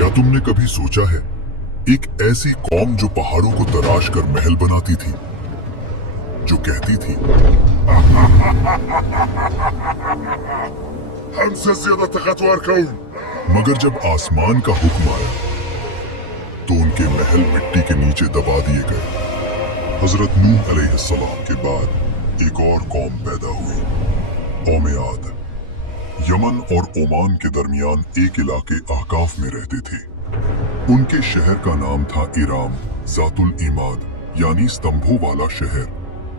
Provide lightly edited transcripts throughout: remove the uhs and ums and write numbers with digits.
क्या तुमने कभी सोचा है, एक ऐसी कौम जो पहाड़ों को तराश कर महल बनाती थी, जो कहती थी हमसे ज्यादा ताकतवर कौन, मगर जब आसमान का हुक्म आया तो उनके महल मिट्टी के नीचे दबा दिए गए। हजरत नूह अलैहिस्सलाम के बाद एक और कौम पैदा हुई, कौम आद। यमन और ओमान के दरमियान एक इलाके अहकाफ में रहते थे। उनके शहर का नाम था इराम जातुल इमाद, यानी स्तंभों वाला शहर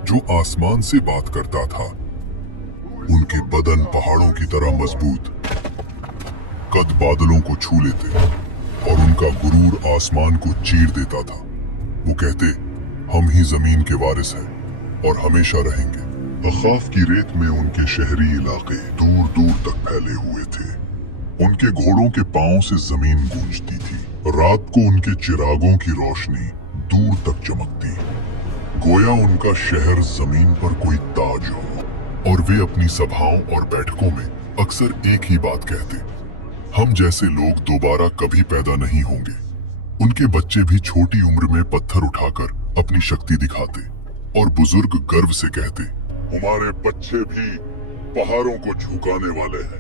जो आसमान से बात करता था। उनके बदन पहाड़ों की तरह मजबूत, कद बादलों को छू लेते और उनका गुरूर आसमान को चीर देता था। वो कहते, हम ही जमीन के वारिस हैं और हमेशा रहेंगे। अखाफ की रेत में उनके शहरी इलाके दूर दूर तक फैले हुए थे। उनके घोड़ों के पांव से जमीन गूंजती थी। रात को उनके चिरागों की रोशनी दूर तक चमकती, गोया उनका शहर जमीन पर कोई ताज हो। और वे अपनी सभाओं और बैठकों में अक्सर एक ही बात कहते, हम जैसे लोग दोबारा कभी पैदा नहीं होंगे। उनके बच्चे भी छोटी उम्र में पत्थर उठाकर अपनी शक्ति दिखाते और बुजुर्ग गर्व से कहते, हमारे बच्चे भी पहाड़ों को झुकाने वाले हैं।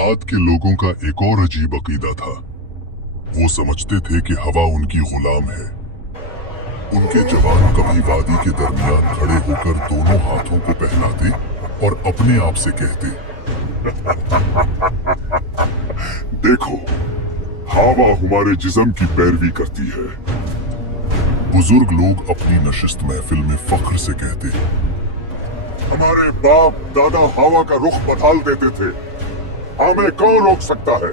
आद के लोगों का एक और अजीब अकीदा था। वो समझते थे कि हवा उनकी गुलाम है। उनके जवान कभी वादी के दरमियान खड़े होकर दोनों हाथों को पहनाते और अपने आप से कहते, देखो, हवा हमारे जिस्म की पैरवी करती है। बुजुर्ग लोग अपनी नशिस्त महफिल में फख्र से कहते, हमारे बाप दादा हवा का रुख बदल देते थे, हमें कौन रोक सकता है।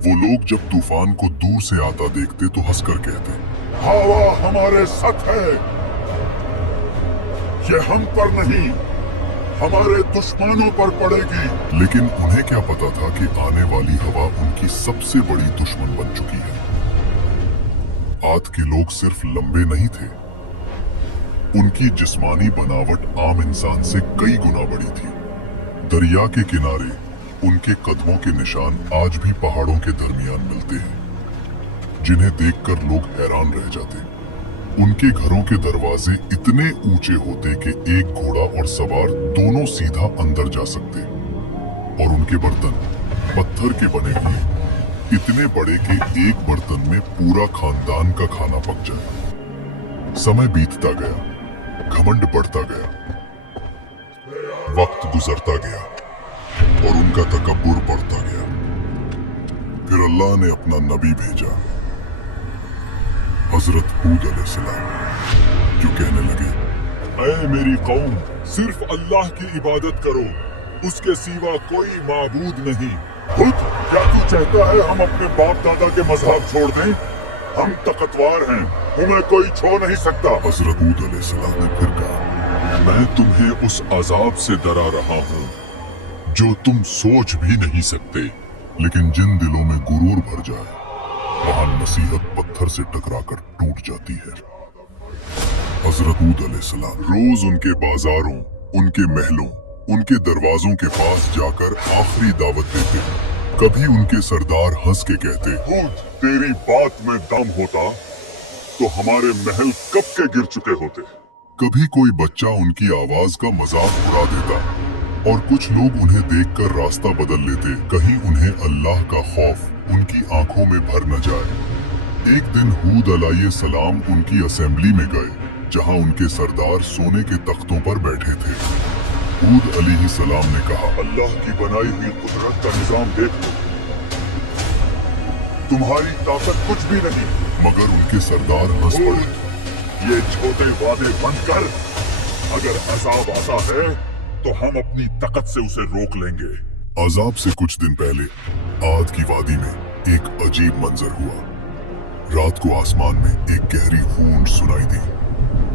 वो लोग जब तूफान को दूर से आता देखते तो हंसकर कहते, हवा हमारे साथ है, ये हम पर नहीं हमारे दुश्मनों पर पड़ेगी। लेकिन उन्हें क्या पता था कि आने वाली हवा उनकी सबसे बड़ी दुश्मन बन चुकी है। आद के लोग सिर्फ लंबे नहीं थे, उनकी जिस्मानी बनावट आम इंसान से कई गुना बड़ी थी। दरिया के किनारे उनके कदमों के निशान आज भी पहाड़ों के दरमियान मिलते हैं, जिन्हें देखकर लोग हैरान रह जाते। उनके घरों के दरवाजे इतने ऊंचे होते कि एक घोड़ा और सवार दोनों सीधा अंदर जा सकते, और उनके बर्तन पत्थर के बने हुए, इतने बड़े कि एक बर्तन में पूरा खानदान का खाना पक जाए। समय बीतता गया, घमंड बढ़ता गया, वक्त गुजरता गया और उनका तकब्बुर बढ़ता गया। फिर अल्लाह ने अपना नबी भेजा, हजरत हूद अलैहिस्सलाम, जो कहने लगे, ऐ मेरी कौम, सिर्फ अल्लाह की इबादत करो, उसके सिवा कोई माबूद नहीं। खुद क्या तू चाहता है हम अपने बाप दादा के मजहब छोड़ दें? हम ताकतवर हैं, हमें कोई छो नहीं सकता। हजरत हूद अलैहिस्सलाम ने फिर कहा, मैं तुम्हें उस अजाब से डरा रहा हूँ जो तुम सोच भी नहीं सकते। लेकिन जिन दिलों में गुरूर भर जाए, वहां नसीहत पत्थर से टकराकर टूट जाती है। हजरत हूद अलैहिस्सलाम रोज उनके बाजारों, उनके महलों, उनके दरवाजों के पास जाकर आखिरी दावत देते। कभी उनके सरदार हंस के कहते, हूद, तेरी बात में दम होता तो हमारे महल कब के गिर चुके होते। कभी कोई बच्चा उनकी आवाज का मजाक उड़ा देता और कुछ लोग उन्हें देखकर रास्ता बदल लेते, कहीं उन्हें अल्लाह का खौफ उनकी आंखों में भर न जाए। एक दिन हूद अलैहिस्सलाम उनकी असेंबली में गए, जहां उनके सरदार सोने के तख्तों पर बैठे थे। हूद अलैहिस्सलाम ने कहा, अल्लाह की बनाई हुई कुदरत का निजाम देख लो, तुम्हारी ताकत कुछ भी नहीं। मगर उनके सरदार हंस पड़े, ये छोटे वादे बंद कर, अगर अजाब आता है तो हम अपनी ताकत से उसे रोक लेंगे। अजाब से कुछ दिन पहले आद की वादी में एक अजीब मंजर हुआ। रात को आसमान में एक गहरी गूंज सुनाई दी।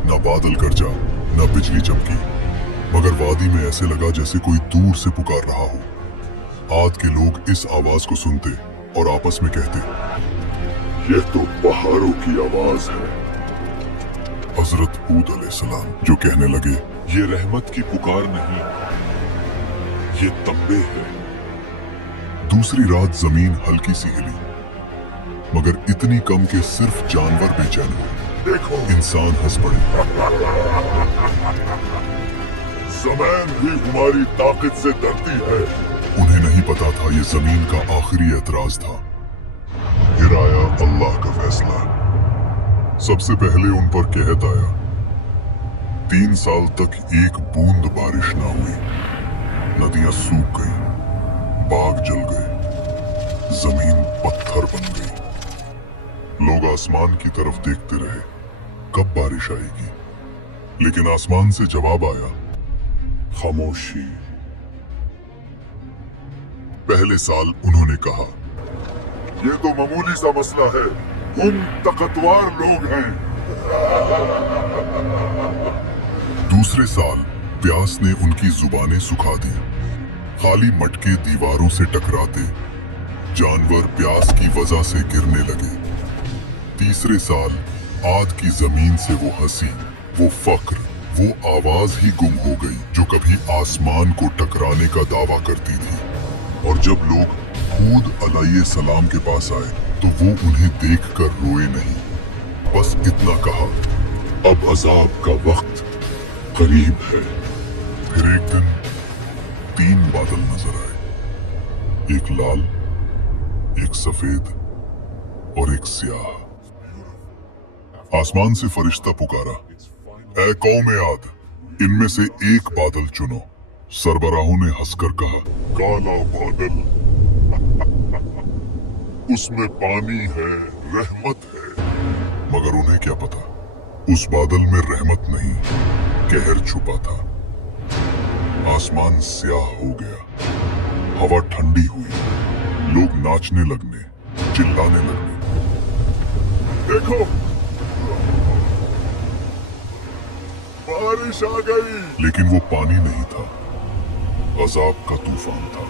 न बादल गरजा, न बिजली चमकी, मगर वादी में ऐसे लगा जैसे कोई दूर से पुकार रहा हो। आद के लोग इस आवाज को सुनते और आपस में कहते, यह तो पहाड़ों की आवाज है। हजरत हूद अलैहिस्सलाम जो कहने लगे, ये रहमत की पुकार नहीं, ये तंबे है। दूसरी रात जमीन हल्की सी हिली, मगर इतनी कम कि सिर्फ जानवर बेचैन हुए। देखो, इंसान हंस पड़े। ज़मीन भी हमारी ताकत से डरती है। उन्हें नहीं पता था ये जमीन का आखिरी एतराज था। फिर आया अल्लाह का फैसला। सबसे पहले उन पर कहत आया। 3 साल तक एक बूंद बारिश ना हुई। नदियां सूख गई, बाग जल गए, जमीन पत्थर बन गई। लोग आसमान की तरफ देखते रहे, कब बारिश आएगी, लेकिन आसमान से जवाब आया, खामोशी। पहले साल उन्होंने कहा, ये तो मामूली सा मसला है, हम ताकतवर लोग हैं। दूसरे साल प्यास ने उनकी जुबानें सुखा दी। खाली मटके दीवारों से टकराते, जानवर प्यास की वजह से गिरने लगे। तीसरे साल आद की जमीन से वो हंसी, वो फक्र, वो आवाज ही गुम हो गई जो कभी आसमान को टकराने का दावा करती थी। और जब लोग हूद अलैहिस्सलाम के पास आए तो वो उन्हें देखकर रोए नहीं, बस इतना कहा, अब अजाब का वक्त करीब है। फिर एक दिन 3 बादल नजर आए, एक लाल, एक सफेद और एक स्याह। आसमान से फरिश्ता पुकारा, ऐ कौम आद, इनमें से एक बादल चुनो। सरबराहों ने हंसकर कहा, काला बादल, उसमें पानी है, रहमत है। मगर उन्हें क्या पता, उस बादल में रहमत नहीं, कहर छुपा था। आसमान स्याह हो गया, हवा ठंडी हुई, लोग नाचने लगने, चिल्लाने लगने। देखो, बारिश आ गई। लेकिन वो पानी नहीं था, अजाब का तूफान था।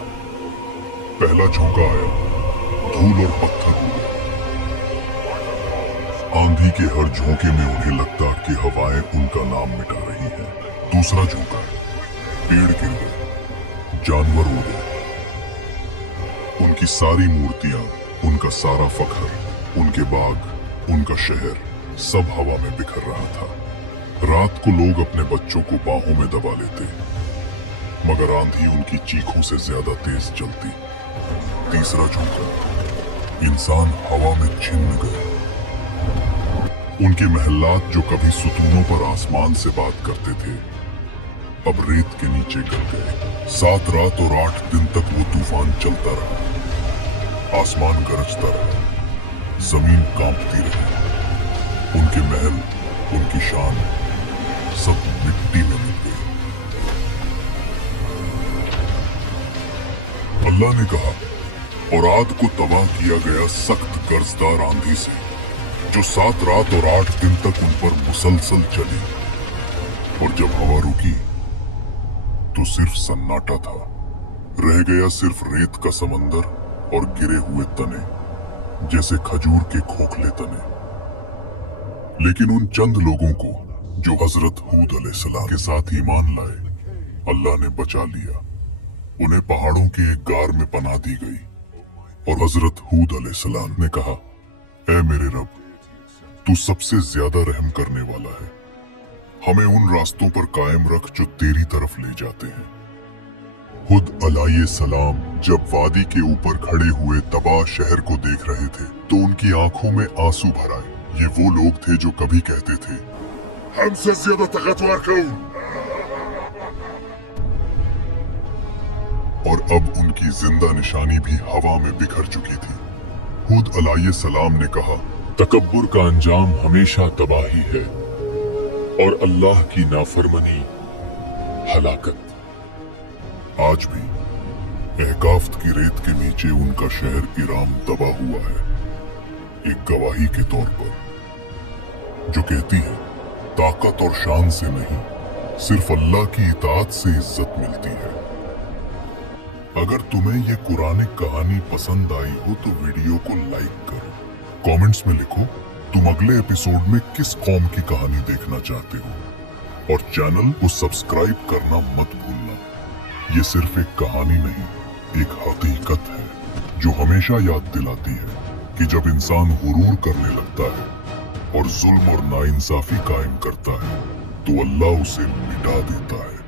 पहला झोंका आया, धूल और पत्थर हुए। आंधी के हर झोंके में उन्हें लगता कि हवाएं उनका नाम मिटा रही हैं। दूसरा झोंका, पेड़ गिर गए, जानवर उड़ गए। उनकी सारी मूर्तियां, उनका सारा फख्र, उनके बाग, उनका शहर, सब हवा में बिखर रहा था। रात को लोग अपने बच्चों को बाहों में दबा लेते, मगर आंधी उनकी चीखों से ज्यादा तेज चलती। तीसरा झोंका, इंसान हवा में छिन्न गए। उनके महल्लात जो कभी सुतूनों पर आसमान से बात करते थे, अब रेत के नीचे गल गए। 7 रात और 8 दिन तक वो तूफान चलता रहा। आसमान गरजता रहा, जमीन कांपती रही। उनके महल, उनकी शान, सब मिट्टी में मिल गए। अल्लाह ने कहा, और आद को तबाह किया गया सख्त गरजदार आंधी से, जो 7 रात और 8 दिन तक उन पर मुसलसल चली। और जब हवा रुकी तो सिर्फ सन्नाटा था। रह गया सिर्फ रेत का समंदर और गिरे हुए तने, जैसे खजूर के खोखले तने। लेकिन उन चंद लोगों को जो हजरत हूद अलैहिस्सलाम के साथ ईमान लाए, अल्लाह ने बचा लिया। उन्हें पहाड़ों के एक गार में पनाह दी गई। और हजरत हूद अलैहिस्सलाम ने कहा, ऐ मेरे रब, तू सबसे ज्यादा रहम करने वाला है, हमें उन रास्तों पर कायम रख जो तेरी तरफ ले जाते हैं। हूद अलैहिस्सलाम जब वादी के ऊपर खड़े हुए तबाह शहर को देख रहे थे तो उनकी आंखों में आंसू भर आए। ये वो लोग थे जो कभी कहते थे, हमसे ज्यादा ताकतवर कौन? और अब उनकी जिंदा निशानी भी हवा में बिखर चुकी थी। हूद अलैहिस्सलाम ने कहा, तकब्बुर का अंजाम हमेशा तबाही है और अल्लाह की नाफरमानी हलाकत। आज भी एहकाफ्त की रेत के नीचे उनका शहर इराम दबा हुआ है, एक गवाही के तौर पर, जो कहती है ताकत और शान से नहीं, सिर्फ अल्लाह की इताअत से इज्जत मिलती है। अगर तुम्हें ये कुरानिक कहानी पसंद आई हो तो वीडियो को लाइक करो, कमेंट्स में लिखो तुम अगले एपिसोड में किस कौम की कहानी देखना चाहते हो, और चैनल को सब्सक्राइब करना मत भूलना। ये सिर्फ एक कहानी नहीं, एक हकीकत है। جو ہمیشہ یاد دلاتی ہے کہ جب انسان غرور کرنے لگتا ہے اور ظلم اور ناانصافی قائم کرتا ہے تو اللہ اسے مٹا دیتا ہے۔